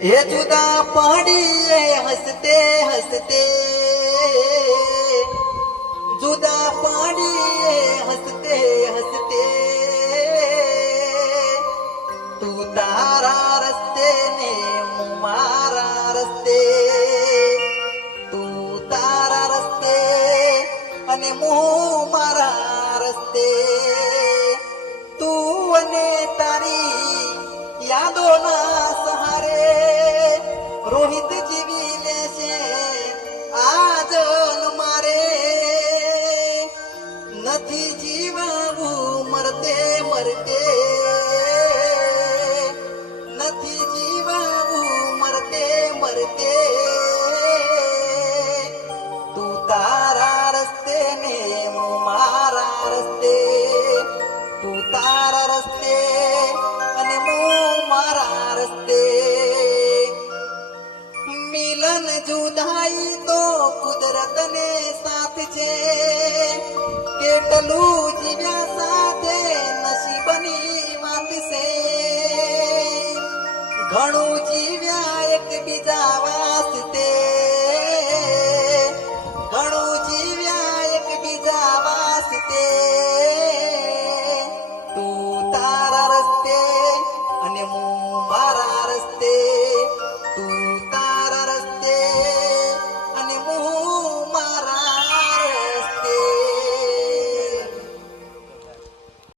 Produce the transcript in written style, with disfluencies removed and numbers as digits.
ये जुदा पड़िए हंसते हंसते, जुदा पड़िए हंसते हंसते, तू तारा रस्ते ने હું મારા રસ્તે, તું તારા રસ્તે અને હું મારા રસ્તે, તું અને તારી યાદોના સહારે રોહિત જીવી લેશે આજ મારે, નથી જીવવું મરતે મરતે, નથી જીવવું મરતે મરતે, તું તારા રસ્તે ને હું મારા રસ્તે, તું તારા રસ્તે અને હું મારા રસ્તે. મિલન જુદાઈ તો કુદરતને સાથ છે, કેટલું જીવ્યા સાથે નસીબની વાત છે, ઘણું